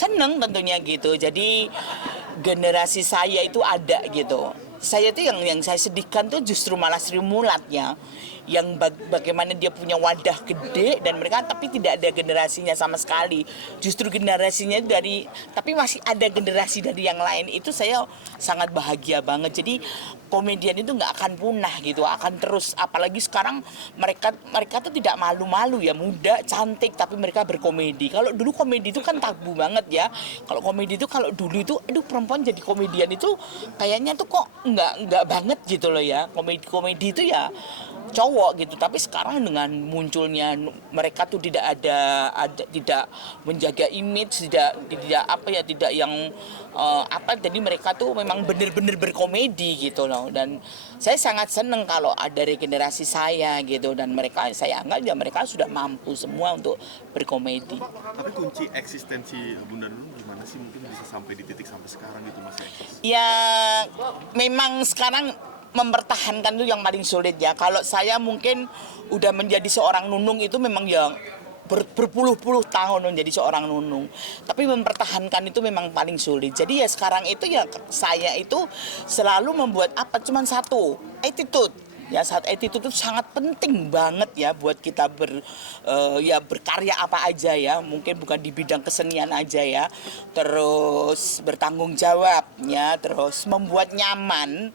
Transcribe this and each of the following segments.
seneng tentunya gitu. Jadi generasi saya itu ada gitu. Saya itu yang saya sedihkan tuh justru malah Sri Mulatnya, yang bagaimana dia punya wadah gede dan mereka tapi tidak ada generasinya sama sekali. Justru generasinya dari tapi masih ada generasi dari yang lain, itu saya sangat bahagia banget. Jadi komedian itu nggak akan punah gitu, akan terus. Apalagi sekarang mereka tuh tidak malu-malu ya, muda cantik tapi mereka berkomedi. Kalau dulu komedi itu kan tabu banget ya. Kalau komedi itu kalau dulu itu aduh, perempuan jadi komedian itu kayaknya tuh kok nggak banget gitu loh ya. Komedi itu ya cowok gitu. Tapi sekarang dengan munculnya mereka tuh tidak tidak menjaga image, tidak apa ya, tidak yang jadi mereka tuh memang benar-benar berkomedi gitu loh. Dan saya sangat seneng kalau ada regenerasi saya gitu, dan mereka saya anggap ya mereka sudah mampu semua untuk berkomedi. Tapi kunci eksistensi Bunda Nunung gimana sih, mungkin bisa sampai di titik sampai sekarang gitu Mas? Ya memang sekarang mempertahankan itu yang paling sulit ya. Kalau saya mungkin udah menjadi seorang Nunung itu memang yang berpuluh-puluh tahun menjadi seorang Nunung. Tapi mempertahankan itu memang paling sulit. Jadi ya sekarang itu ya saya itu selalu membuat apa? Cuman satu, attitude. Ya, saat attitude itu sangat penting banget ya buat kita berkarya apa aja ya, mungkin bukan di bidang kesenian aja ya, terus bertanggung jawab ya, terus membuat nyaman.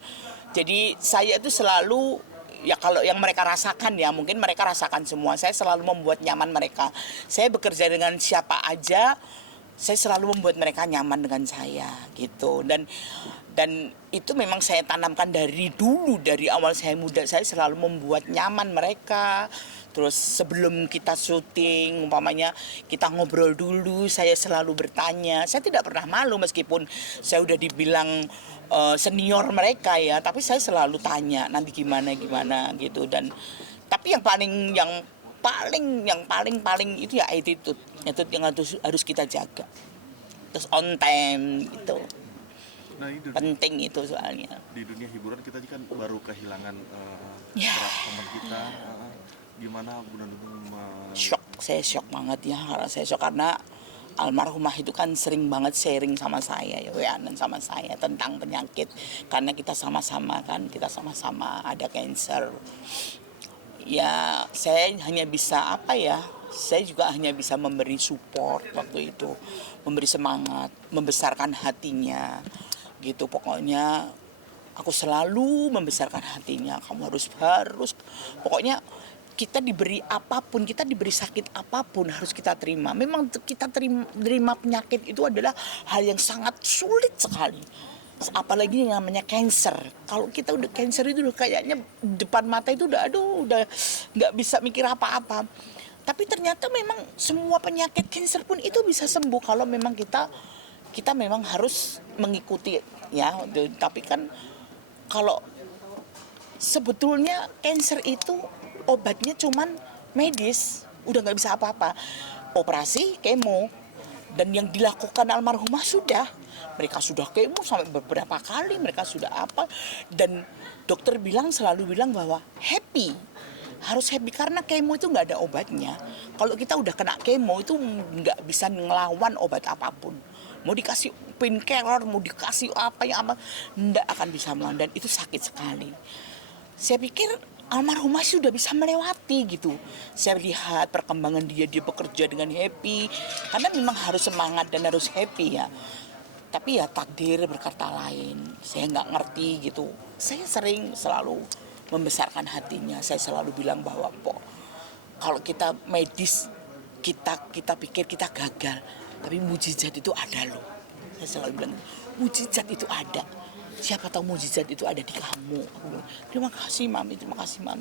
Jadi saya itu selalu ya, kalau yang mereka rasakan ya, mungkin mereka rasakan semua, saya selalu membuat nyaman mereka. Saya bekerja dengan siapa aja, saya selalu membuat mereka nyaman dengan saya gitu. Dan itu memang saya tanamkan dari dulu, dari awal saya muda, saya selalu membuat nyaman mereka. Terus sebelum kita syuting, umpamanya kita ngobrol dulu, saya selalu bertanya. Saya tidak pernah malu meskipun saya udah dibilang senior mereka ya, tapi saya selalu tanya nanti gimana gitu. Dan tapi yang paling itu ya attitude yang harus kita jaga. Terus on time gitu. Nah, Penting itu soalnya. di dunia hiburan kita kan baru kehilangan teman kita. Gimana Bunda Nunung? Saya shock banget ya. Saya shock karena almarhumah itu kan sering banget sharing sama saya ya, dan sama saya tentang penyakit, karena kita sama-sama ada cancer. Ya saya hanya bisa saya juga hanya bisa memberi support waktu itu, memberi semangat, membesarkan hatinya gitu. Pokoknya aku selalu membesarkan hatinya. Kamu harus pokoknya kita diberi apapun, kita diberi sakit apapun harus kita terima. Memang kita terima penyakit itu adalah hal yang sangat sulit sekali. Apalagi yang namanya cancer. Kalau kita udah cancer itu udah kayaknya depan mata itu udah nggak bisa mikir apa-apa. Tapi ternyata memang semua penyakit cancer pun itu bisa sembuh kalau memang kita memang harus mengikuti ya. Tapi kan kalau sebetulnya cancer itu obatnya cuman medis, udah nggak bisa apa-apa. Operasi, kemo, dan yang dilakukan almarhumah mereka sudah kemo sampai beberapa kali, mereka sudah apa, dan dokter selalu bilang bahwa harus happy karena kemo itu nggak ada obatnya. Kalau kita udah kena kemo itu nggak bisa ngelawan obat apapun. Mau dikasih painkiller, mau dikasih apa, nggak akan bisa melawan, dan itu sakit sekali. Saya pikir almarhumah sudah bisa melewati gitu. Saya lihat perkembangan dia bekerja dengan happy, karena memang harus semangat dan harus happy ya. Tapi ya takdir berkata lain, saya nggak ngerti gitu. Saya selalu membesarkan hatinya. Saya selalu bilang bahwa kalau kita medis, kita pikir kita gagal, tapi mujizat itu ada loh. Saya selalu bilang mujizat itu ada. Siapa tahu mujizat itu ada di kamu. Terima kasih mami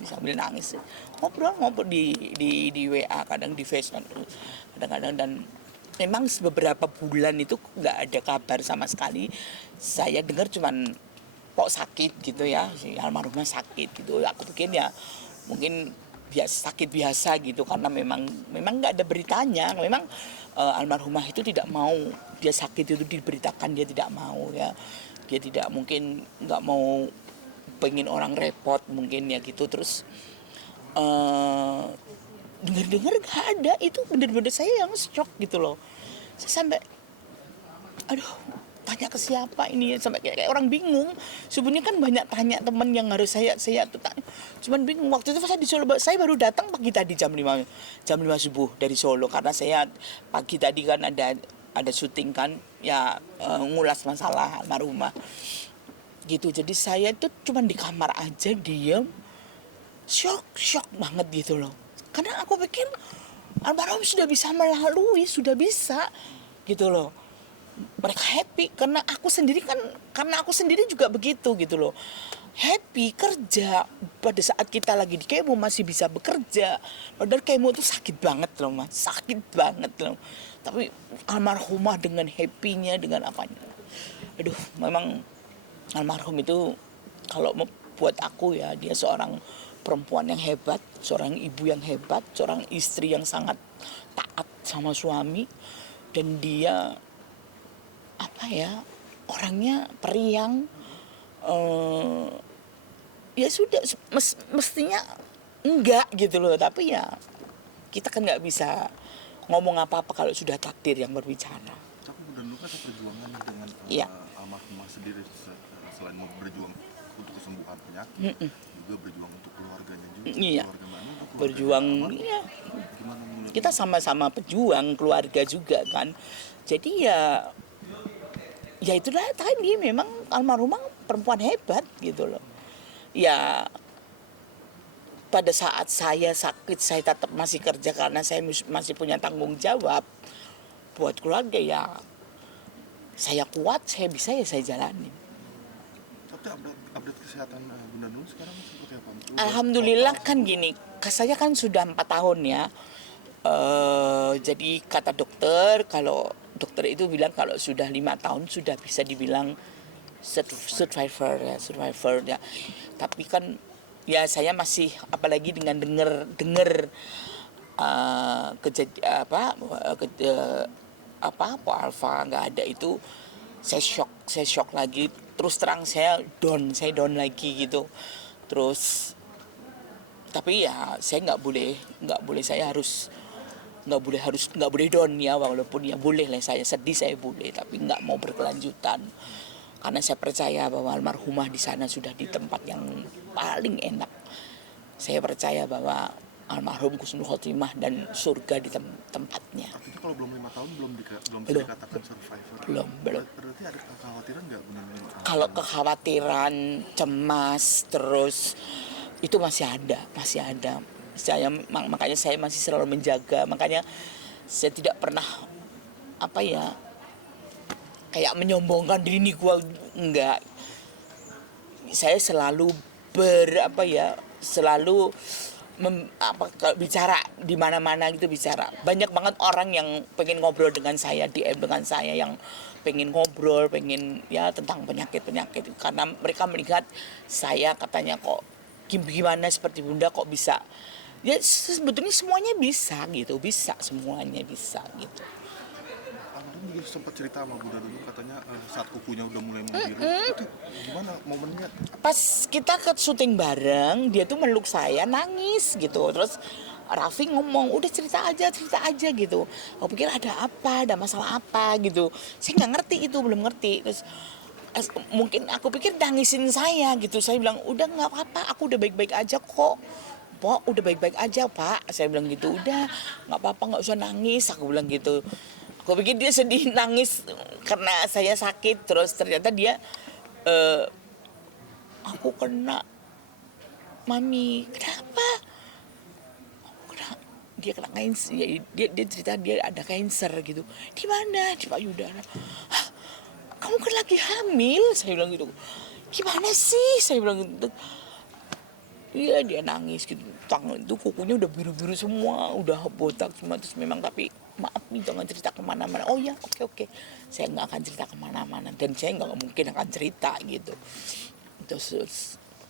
sambil nangis. Ngobrol di WA, kadang di Facebook, kadang-kadang. Dan memang beberapa bulan itu nggak ada kabar sama sekali. Saya dengar cuman sakit gitu ya, si almarhumah sakit gitu. Aku pikir ya mungkin sakit biasa gitu, karena memang nggak ada beritanya. Memang almarhumah itu tidak mau dia sakit itu diberitakan, dia tidak mau ya. Dia tidak, mungkin nggak mau pengen orang repot mungkin ya gitu. Terus dengar nggak ada, itu bener-bener saya yang shock gitu loh. Saya sampai aduh, tanya ke siapa ini, sampai kayak orang bingung. Sebenarnya kan banyak tanya teman yang harus saya tuh tanya. Cuman bingung, waktu itu saya di Solo, saya baru datang pagi tadi jam 5 subuh dari Solo, karena saya pagi tadi kan ada syuting kan ya, ngulas masalah almarhumah gitu. Jadi saya itu cuman di kamar aja diem, shock banget gitu loh, karena aku pikir almarhum sudah bisa melalui, sudah bisa gitu loh. Mereka happy karena aku sendiri juga begitu gitu loh, happy kerja. Pada saat kita lagi di kemo masih bisa bekerja, padahal kemo itu sakit banget loh mas, sakit banget loh. Tapi almarhumah dengan happynya, dengan apanya, aduh, memang almarhum itu kalau buat aku ya, dia seorang perempuan yang hebat, seorang ibu yang hebat, seorang istri yang sangat taat sama suami. Dan dia apa ya, orangnya periang, ya sudah, mestinya enggak gitu loh. Tapi ya kita kan nggak bisa ngomong apa-apa kalau sudah takdir yang berbicara. Tapi dan Luka ada perjuangan dengan Iya. almarhumah sendiri, selain mau berjuang untuk kesembuhan penyakit, juga berjuang untuk keluarganya juga. Iya. Keluarga mana? Keluarga Berjuang, almarhum. iya. Gimana menurut Kita sama-sama pejuang, keluarga juga kan. Jadi ya itulah tadi, memang almarhumah perempuan hebat gitu loh. Ya pada saat saya sakit saya tetap masih kerja karena saya masih punya tanggung jawab buat keluarga. Ya saya kuat, saya bisa, ya saya jalani. Tapi update kesehatan Bunda Nurul sekarang seperti apa? Alhamdulillah kan gini, saya kan sudah 4 tahun ya. Jadi kata dokter, kalau dokter itu bilang kalau sudah 5 tahun sudah bisa dibilang survivor ya. Tapi kan ya saya masih, apalagi dengan dengar kejadian Pak Alfa nggak ada itu, saya shock lagi. Terus terang saya down lagi gitu. Terus tapi ya saya nggak boleh, saya harus nggak boleh down ya, walaupun ya boleh lah saya sedih, saya boleh, tapi nggak mau berkelanjutan. Karena saya percaya bahwa almarhumah di sana sudah di tempat yang paling enak. Saya percaya bahwa almarhum Husnul Khotimah dan surga di tempatnya. Artinya kalau belum 5 tahun belum bisa dikatakan survivor. Belum. Berarti ada kekhawatiran nggak benar-benar? Kalau kekhawatiran, cemas, terus itu masih ada. Makanya saya masih selalu menjaga. Makanya saya tidak pernah kayak menyombongkan diri ini, gua enggak. Saya selalu kalau bicara di mana-mana gitu bicara. Banyak banget orang yang pengen ngobrol dengan saya, DM dengan saya, yang pengen ngobrol, pengen ya tentang penyakit karena mereka melihat saya katanya kok gimana seperti Bunda kok bisa. Ya sebetulnya semuanya bisa gitu, semuanya bisa gitu. Almarhum juga sempat cerita sama Bunda dulu, katanya saat kukunya udah mulai membiru. Itu gimana momennya? Pas kita ke syuting bareng, dia tuh meluk saya, nangis gitu. Terus Raffi ngomong, udah cerita aja gitu. Aku pikir ada masalah apa gitu. Saya nggak ngerti itu, belum ngerti. Terus mungkin aku pikir nangisin saya gitu. Saya bilang, udah nggak apa-apa, aku udah baik-baik aja kok. Pok, udah baik-baik aja Pak. Saya bilang gitu, udah nggak apa-apa, nggak usah nangis. Aku bilang gitu. Aku pikir dia sedih nangis karena saya sakit. Terus ternyata dia, aku kena, Mami, kenapa? Dia kena cancer, dia cerita dia ada cancer gitu. Di mana? Di payudara. Hah, kamu kan lagi hamil? Saya bilang gitu. Gimana sih? Saya bilang gitu. Iya, dia nangis gitu. Tangan itu kukunya udah biru-biru semua, udah botak semua. Terus memang, tapi maaf nih, jangan cerita kemana-mana. Oh ya, oke. Saya nggak akan cerita kemana-mana, dan saya nggak mungkin akan cerita gitu. Terus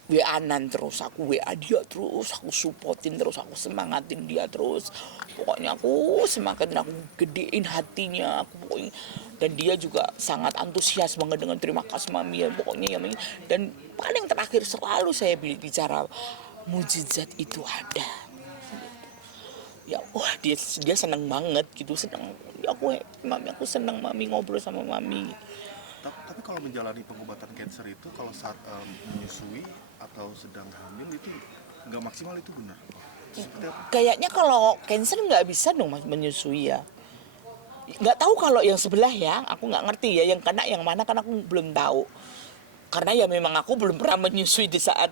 WA-an terus, aku WA dia terus, aku supportin terus, aku semangatin dia terus. Pokoknya aku semangatin, aku gedein hatinya, aku pokoknya. Dan dia juga sangat antusias banget dengan terima kasih Mami ya, pokoknya ya Mami. Dan paling terakhir selalu saya bicara, mujizat itu ada. Ya wah, dia senang banget gitu, senang. Aku senang mami ngobrol sama mami. Tapi kalau menjalani pengobatan cancer itu kalau saat menyusui atau sedang hamil itu nggak maksimal, itu benar? Seperti apa? Kayaknya kalau cancer nggak bisa dong Mas menyusui ya. Nggak tahu kalau yang sebelah ya, aku nggak ngerti ya yang kena yang mana kan aku belum tahu. Karena ya memang aku belum pernah menyusui di saat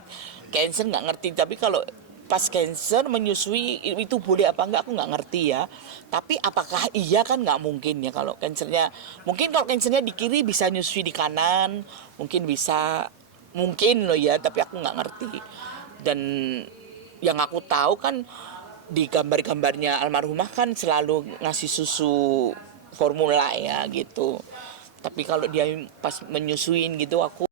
cancer, nggak ngerti. Tapi kalau pas cancer menyusui itu boleh apa enggak aku nggak ngerti ya. Tapi apakah iya kan nggak mungkin ya kalau cancernya. Mungkin kalau cancernya di kiri bisa nyusui di kanan, mungkin bisa, mungkin loh ya. Tapi aku nggak ngerti. Dan yang aku tahu kan di gambar-gambarnya almarhumah kan selalu ngasih susu formula ya gitu. Tapi kalau dia pas menyusuin gitu aku